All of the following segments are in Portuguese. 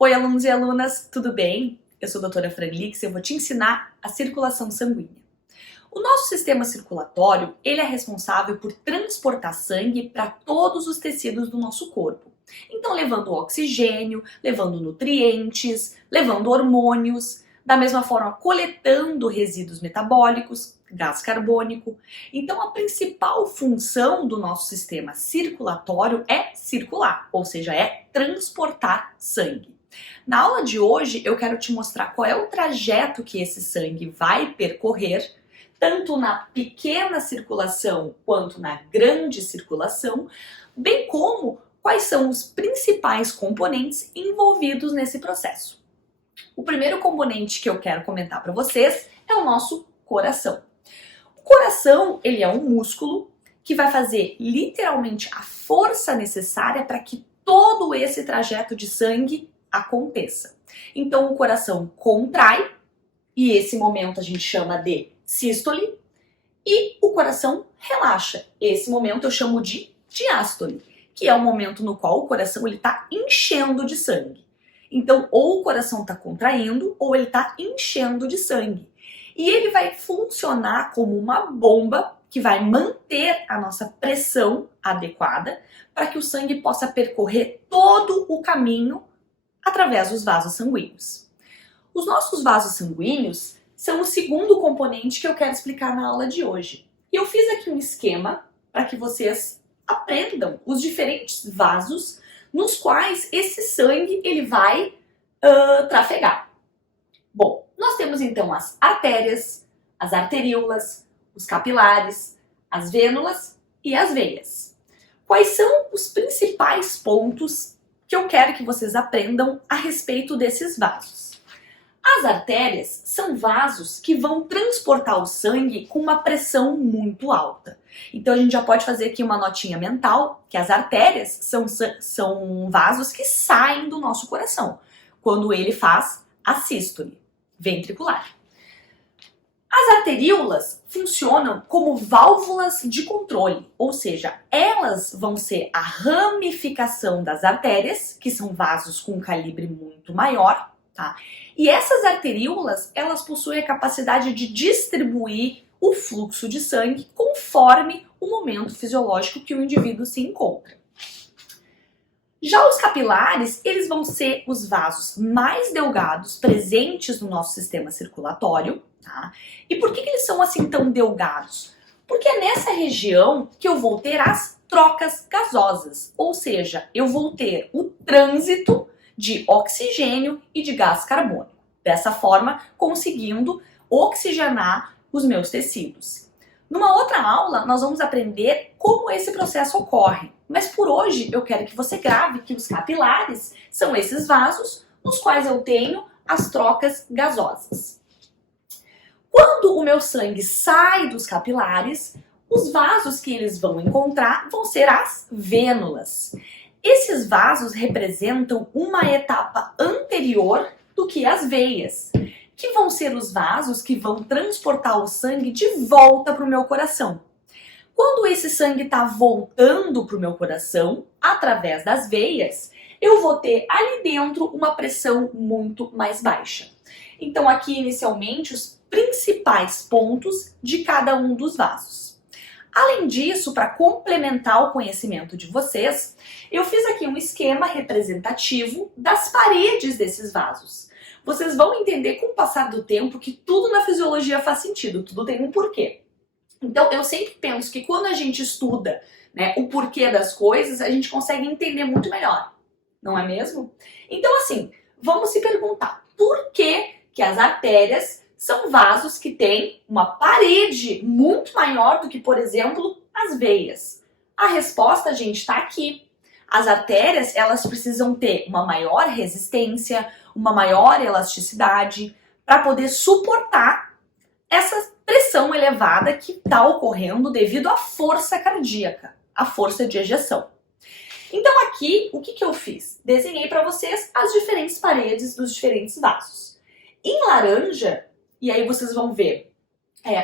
Oi, alunos e alunas, tudo bem? Eu sou a doutora Franlix e eu vou te ensinar a circulação sanguínea. O nosso sistema circulatório, ele é responsável por transportar sangue para todos os tecidos do nosso corpo. Então, levando oxigênio, levando nutrientes, levando hormônios, da mesma forma coletando resíduos metabólicos, gás carbônico. Então, a principal função do nosso sistema circulatório é circular, ou seja, é transportar sangue. Na aula de hoje, eu quero te mostrar qual é o trajeto que esse sangue vai percorrer, tanto na pequena circulação quanto na grande circulação, bem como quais são os principais componentes envolvidos nesse processo. O primeiro componente que eu quero comentar para vocês é o nosso coração. O coração, ele é um músculo que vai fazer literalmente a força necessária para que todo esse trajeto de sangue aconteça. Então o coração contrai, e esse momento a gente chama de sístole, e o coração relaxa. Esse momento eu chamo de diástole, que é o momento no qual o coração está enchendo de sangue. Então, ou o coração está contraindo, ou ele está enchendo de sangue. E ele vai funcionar como uma bomba que vai manter a nossa pressão adequada para que o sangue possa percorrer todo o caminho através dos vasos sanguíneos. Os nossos vasos sanguíneos são o segundo componente que eu quero explicar na aula de hoje. E eu fiz aqui um esquema para que vocês aprendam os diferentes vasos nos quais esse sangue ele vai trafegar. Bom, nós temos então as artérias, as arteríolas, os capilares, as vênulas e as veias. Quais são os principais pontos que eu quero que vocês aprendam a respeito desses vasos? As artérias são vasos que vão transportar o sangue com uma pressão muito alta. Então a gente já pode fazer aqui uma notinha mental, que as artérias são vasos que saem do nosso coração, quando ele faz a sístole ventricular. As arteríolas funcionam como válvulas de controle, ou seja, elas vão ser a ramificação das artérias, que são vasos com um calibre muito maior, tá? E essas arteríolas, elas possuem a capacidade de distribuir o fluxo de sangue conforme o momento fisiológico que o indivíduo se encontra. Já os capilares, eles vão ser os vasos mais delgados presentes no nosso sistema circulatório, tá? E por que eles são assim tão delgados? Porque é nessa região que eu vou ter as trocas gasosas, ou seja, eu vou ter o trânsito de oxigênio e de gás carbônico. Dessa forma, conseguindo oxigenar os meus tecidos. Numa outra aula, nós vamos aprender como esse processo ocorre. Mas por hoje, eu quero que você grave que os capilares são esses vasos nos quais eu tenho as trocas gasosas. Quando o meu sangue sai dos capilares, os vasos que eles vão encontrar vão ser as vênulas. Esses vasos representam uma etapa anterior do que as veias, que vão ser os vasos que vão transportar o sangue de volta para o meu coração. Quando esse sangue está voltando para o meu coração, através das veias, eu vou ter ali dentro uma pressão muito mais baixa. Então aqui inicialmente os principais pontos de cada um dos vasos. Além disso, para complementar o conhecimento de vocês, eu fiz aqui um esquema representativo das paredes desses vasos. Vocês vão entender com o passar do tempo que tudo na fisiologia faz sentido, tudo tem um porquê. Então eu sempre penso que quando a gente estuda, né, o porquê das coisas, a gente consegue entender muito melhor, não é mesmo? Então assim, vamos se perguntar, por que as artérias são vasos que têm uma parede muito maior do que, por exemplo, as veias? A resposta, gente, está aqui. As artérias, elas precisam ter uma maior resistência, uma maior elasticidade para poder suportar essa pressão elevada que está ocorrendo devido à força cardíaca, à força de ejeção. Então aqui, o que eu fiz? Desenhei para vocês as diferentes paredes dos diferentes vasos. Em laranja, e aí vocês vão ver,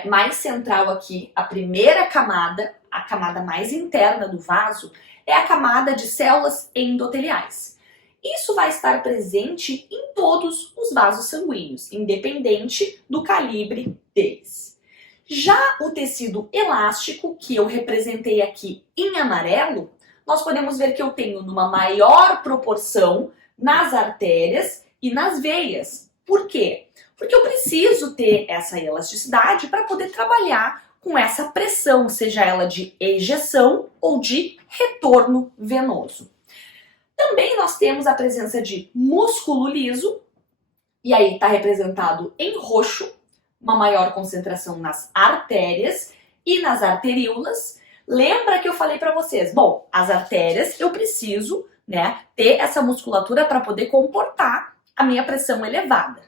mais central aqui, a primeira camada, a camada mais interna do vaso, é a camada de células endoteliais. isso vai estar presente em todos os vasos sanguíneos, independente do calibre deles. Já o tecido elástico, que eu representei aqui em amarelo, nós podemos ver que eu tenho numa maior proporção nas artérias e nas veias. Por quê? Porque eu preciso ter essa elasticidade para poder trabalhar com essa pressão, seja ela de ejeção ou de retorno venoso. Também nós temos a presença de músculo liso, e aí está representado em roxo, uma maior concentração nas artérias e nas arteríolas. Lembra que eu falei para vocês, bom, as artérias eu preciso, ter essa musculatura para poder comportar a minha pressão elevada.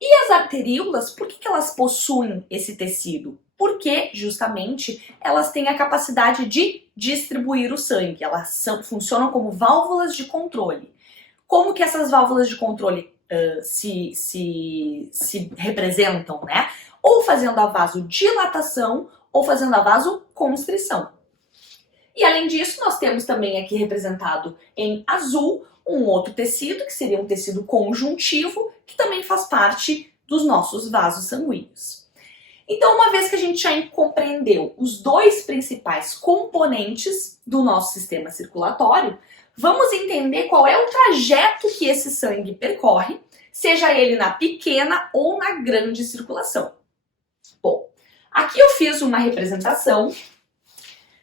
E as arteríolas, por que elas possuem esse tecido? Porque, justamente, elas têm a capacidade de distribuir o sangue. Elas funcionam como válvulas de controle. Como que essas válvulas de controle se representam, Ou fazendo a vasodilatação ou fazendo a vasoconstrição. E, além disso, nós temos também aqui representado em azul um outro tecido, que seria um tecido conjuntivo, que também faz parte dos nossos vasos sanguíneos. Então, uma vez que a gente já compreendeu os dois principais componentes do nosso sistema circulatório, vamos entender qual é o trajeto que esse sangue percorre, seja ele na pequena ou na grande circulação. Bom, aqui eu fiz uma representação,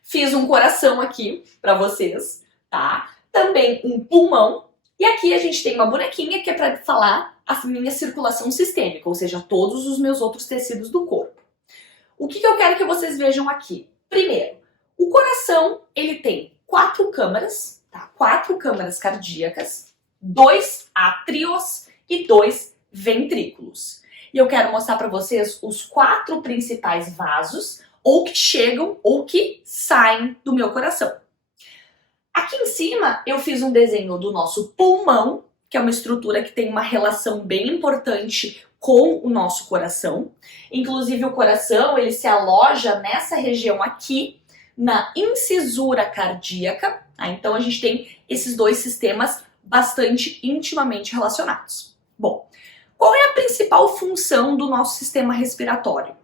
fiz um coração aqui para vocês, tá? Também um pulmão, e aqui a gente tem uma bonequinha que é para falar a minha circulação sistêmica, ou seja, todos os meus outros tecidos do corpo. O que eu quero que vocês vejam aqui? Primeiro, o coração, ele tem 4 câmaras, tá? 4 câmaras cardíacas, 2 átrios e 2 ventrículos. E eu quero mostrar para vocês os 4 principais vasos, ou que chegam ou que saem do meu coração. Aqui em cima eu fiz um desenho do nosso pulmão, que é uma estrutura que tem uma relação bem importante com o nosso coração. Inclusive o coração, ele se aloja nessa região aqui, na incisura cardíaca. Tá? Então a gente tem esses dois sistemas bastante intimamente relacionados. Bom, qual é a principal função do nosso sistema respiratório?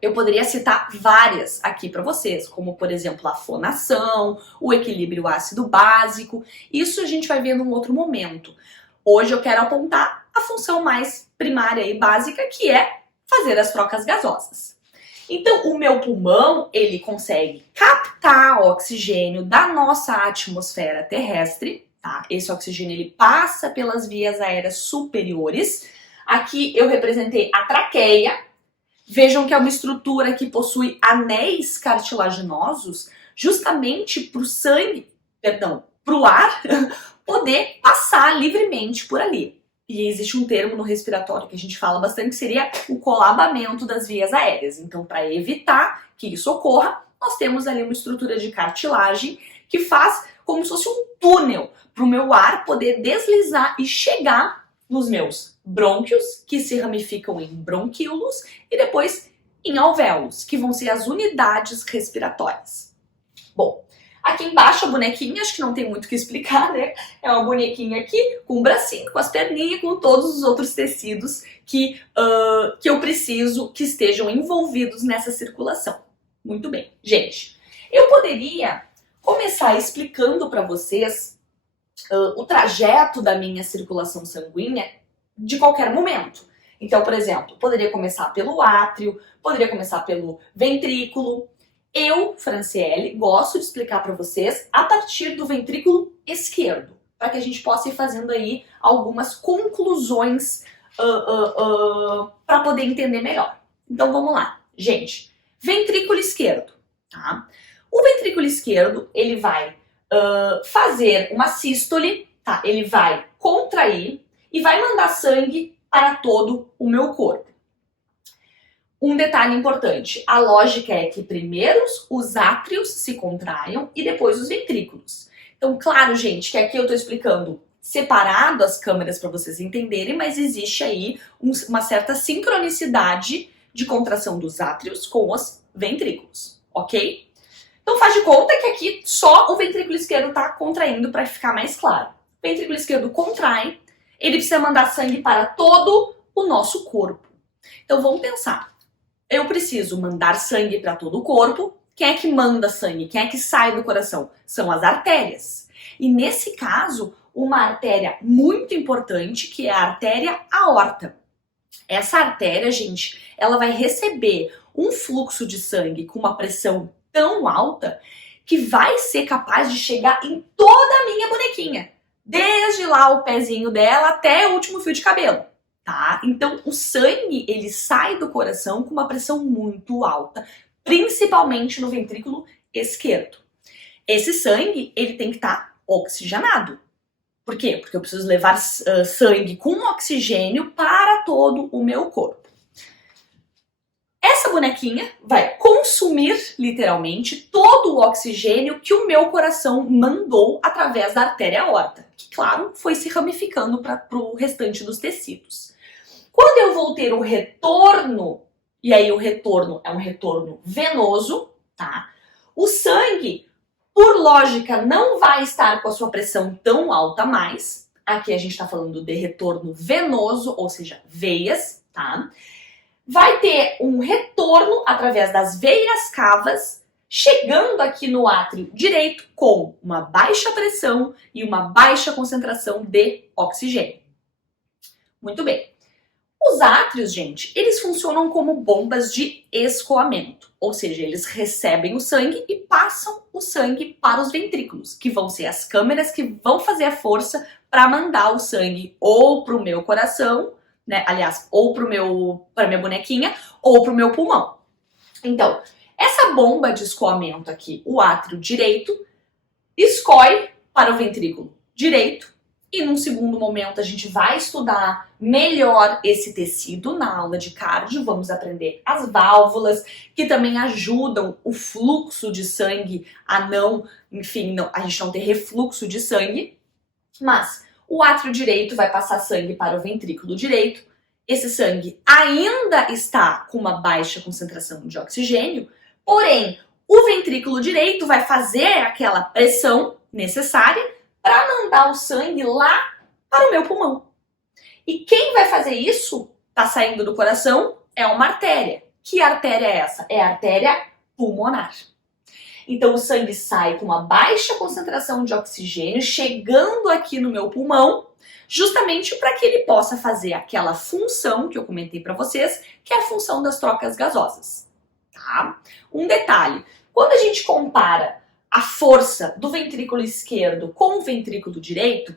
Eu poderia citar várias aqui para vocês, como por exemplo a fonação, o equilíbrio ácido-básico. Isso a gente vai ver num outro momento. Hoje eu quero apontar a função mais primária e básica, que é fazer as trocas gasosas. Então o meu pulmão, ele consegue captar oxigênio da nossa atmosfera terrestre, tá? Esse oxigênio ele passa pelas vias aéreas superiores. Aqui eu representei a traqueia. Vejam que é uma estrutura que possui anéis cartilaginosos justamente para o sangue, para o ar poder passar livremente por ali. E existe um termo no respiratório que a gente fala bastante, que seria o colabamento das vias aéreas. Então, para evitar que isso ocorra, nós temos ali uma estrutura de cartilagem que faz como se fosse um túnel para o meu ar poder deslizar e chegar nos meus brônquios, que se ramificam em bronquíolos, e depois em alvéolos, que vão ser as unidades respiratórias. Bom, aqui embaixo a bonequinha, acho que não tem muito o que explicar, né? É uma bonequinha aqui com o bracinho, com as perninhas, com todos os outros tecidos que eu preciso que estejam envolvidos nessa circulação. Muito bem. Gente, eu poderia começar explicando para vocês o trajeto da minha circulação sanguínea de qualquer momento. Então, por exemplo, poderia começar pelo átrio, poderia começar pelo ventrículo. Eu, Franciele, gosto de explicar para vocês a partir do ventrículo esquerdo, para que a gente possa ir fazendo aí algumas conclusões para poder entender melhor. Então, vamos lá. Gente, ventrículo esquerdo, tá? O ventrículo esquerdo, ele vai fazer uma sístole, tá? Ele vai contrair e vai mandar sangue para todo o meu corpo. Um detalhe importante, a lógica é que primeiro os átrios se contraiam e depois os ventrículos. Então, claro, gente, que aqui eu estou explicando separado as câmeras para vocês entenderem, mas existe aí uma certa sincronicidade de contração dos átrios com os ventrículos, ok? Então faz de conta que aqui só o ventrículo esquerdo está contraindo para ficar mais claro. ventrículo esquerdo contrai, ele precisa mandar sangue para todo o nosso corpo. Então vamos pensar, eu preciso mandar sangue para todo o corpo. Quem é que manda sangue? Quem é que sai do coração? São as artérias. E nesse caso, uma artéria muito importante, que é a artéria aorta. Essa artéria, gente, ela vai receber um fluxo de sangue com uma pressão tão alta que vai ser capaz de chegar em toda a minha bonequinha. Desde lá o pezinho dela até o último fio de cabelo, tá? Então o sangue, ele sai do coração com uma pressão muito alta, principalmente no ventrículo esquerdo. Esse sangue, ele tem que estar oxigenado. Por quê? Porque eu preciso levar sangue com oxigênio para todo o meu corpo. Essa bonequinha vai consumir, literalmente, todo o oxigênio que o meu coração mandou através da artéria aorta, que, claro, foi se ramificando para o restante dos tecidos. Quando eu vou ter o retorno, e aí o retorno é um retorno venoso, tá? O sangue, por lógica, não vai estar com a sua pressão tão alta mais. Aqui a gente está falando de retorno venoso, ou seja, veias, tá? Vai ter um retorno através das veias cavas, chegando aqui no átrio direito com uma baixa pressão e uma baixa concentração de oxigênio. Muito bem. Os átrios, gente, eles funcionam como bombas de escoamento, ou seja, eles recebem o sangue e passam o sangue para os ventrículos, que vão ser as câmeras que vão fazer a força para mandar o sangue ou para o meu coração, né? Aliás, ou para minha bonequinha, ou para o meu pulmão. Então, essa bomba de escoamento aqui, o átrio direito, escoe para o ventrículo direito. E num segundo momento a gente vai estudar melhor esse tecido na aula de cardio. Vamos aprender as válvulas, que também ajudam o fluxo de sangue a a gente não ter refluxo de sangue. Mas o átrio direito vai passar sangue para o ventrículo direito. Esse sangue ainda está com uma baixa concentração de oxigênio, porém o ventrículo direito vai fazer aquela pressão necessária para mandar o sangue lá para o meu pulmão. E quem vai fazer isso, tá saindo do coração, é uma artéria. Que artéria é essa? É a artéria pulmonar. Então o sangue sai com uma baixa concentração de oxigênio, chegando aqui no meu pulmão, justamente para que ele possa fazer aquela função que eu comentei para vocês, que é a função das trocas gasosas. Tá? Um detalhe, quando a gente compara a força do ventrículo esquerdo com o ventrículo direito,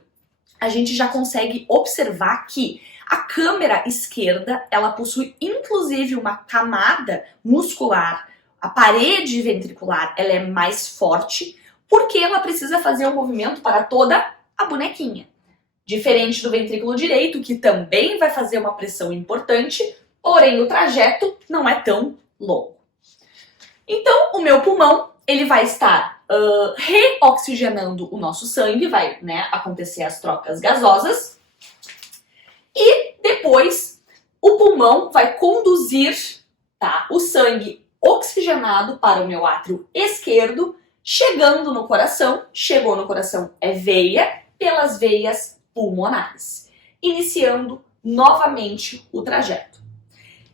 a gente já consegue observar que a câmara esquerda, ela possui inclusive uma camada muscular. A parede ventricular, ela é mais forte porque ela precisa fazer o movimento para toda a bonequinha. Diferente do ventrículo direito, que também vai fazer uma pressão importante, porém o trajeto não é tão longo. Então, o meu pulmão, ele vai estar reoxigenando o nosso sangue, vai, acontecer as trocas gasosas, e depois o pulmão vai conduzir, tá, o sangue oxigenado para o meu átrio esquerdo, chegando no coração. Chegou no coração é veia, pelas veias pulmonares, iniciando novamente o trajeto.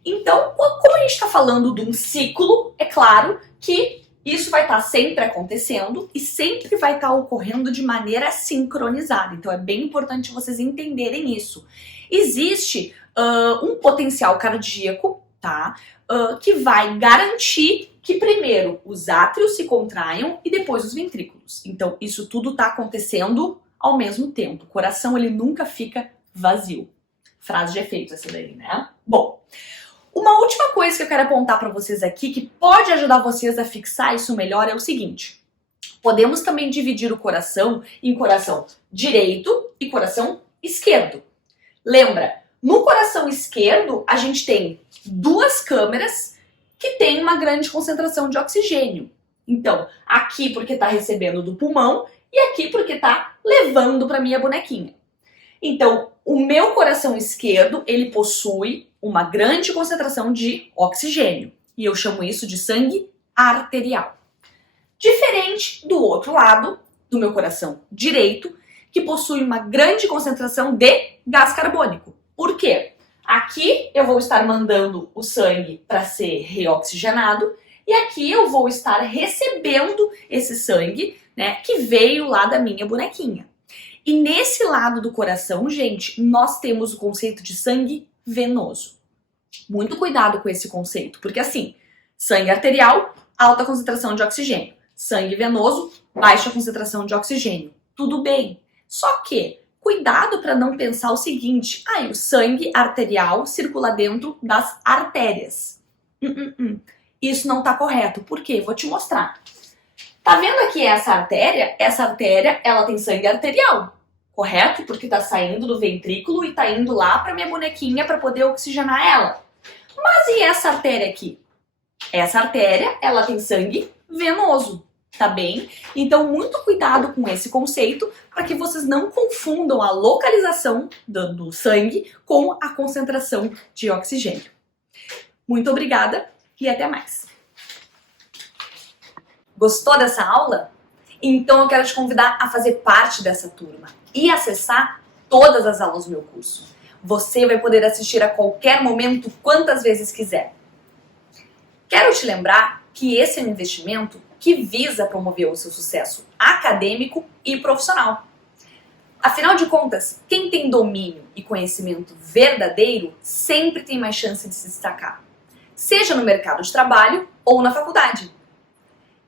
Então, como a gente está falando de um ciclo, é claro que isso vai estar sempre acontecendo e sempre vai estar ocorrendo de maneira sincronizada. Então é bem importante vocês entenderem isso. Existe um potencial cardíaco, tá? Que vai garantir que primeiro os átrios se contraiam e depois os ventrículos. Então isso tudo está acontecendo ao mesmo tempo. O coração, ele nunca fica vazio. Frase de efeito essa daí, né? Bom, uma última coisa que eu quero apontar para vocês aqui, que pode ajudar vocês a fixar isso melhor, é o seguinte. Podemos também dividir o coração em coração direito e coração esquerdo. Lembra, no coração esquerdo, a gente tem duas câmeras que têm uma grande concentração de oxigênio. Então, aqui porque está recebendo do pulmão e aqui porque está levando para minha bonequinha. Então, o meu coração esquerdo, ele possui uma grande concentração de oxigênio. E eu chamo isso de sangue arterial. Diferente do outro lado, do meu coração direito, que possui uma grande concentração de gás carbônico. Por quê? Aqui eu vou estar mandando o sangue para ser reoxigenado e aqui eu vou estar recebendo esse sangue, né, que veio lá da minha bonequinha. E nesse lado do coração, gente, nós temos o conceito de sangue venoso. Muito cuidado com esse conceito, porque assim, sangue arterial, alta concentração de oxigênio. Sangue venoso, baixa concentração de oxigênio. Tudo bem. Só que, cuidado para não pensar o seguinte, o sangue arterial circula dentro das artérias. Isso não está correto. Por quê? Vou te mostrar. Tá vendo aqui essa artéria? Essa artéria, ela tem sangue arterial, correto? Porque tá saindo do ventrículo e tá indo lá pra minha bonequinha para poder oxigenar ela. Mas e essa artéria aqui? Essa artéria, ela tem sangue venoso, tá bem? Então, muito cuidado com esse conceito para que vocês não confundam a localização do sangue com a concentração de oxigênio. Muito obrigada e até mais! Gostou dessa aula? Então eu quero te convidar a fazer parte dessa turma e acessar todas as aulas do meu curso. Você vai poder assistir a qualquer momento, quantas vezes quiser. Quero te lembrar que esse é um investimento que visa promover o seu sucesso acadêmico e profissional. Afinal de contas, quem tem domínio e conhecimento verdadeiro sempre tem mais chance de se destacar, seja no mercado de trabalho ou na faculdade.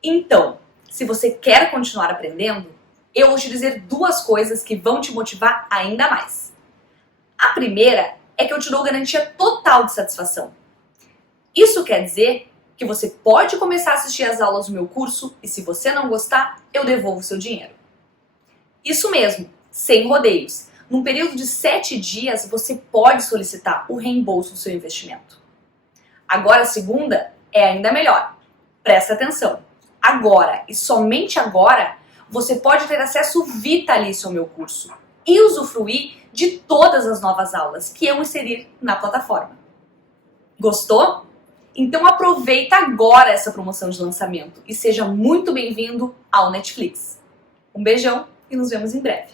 Então, se você quer continuar aprendendo, eu vou te dizer duas coisas que vão te motivar ainda mais. A primeira é que eu te dou garantia total de satisfação. Isso quer dizer que você pode começar a assistir às aulas do meu curso e se você não gostar, eu devolvo o seu dinheiro. Isso mesmo, sem rodeios. Num período de 7 dias, você pode solicitar o reembolso do seu investimento. Agora a segunda é ainda melhor. Presta atenção. Agora, e somente agora, você pode ter acesso vitalício ao meu curso e usufruir de todas as novas aulas que eu inserir na plataforma. Gostou? Então aproveita agora essa promoção de lançamento e seja muito bem-vindo ao Netflix. Um beijão e nos vemos em breve.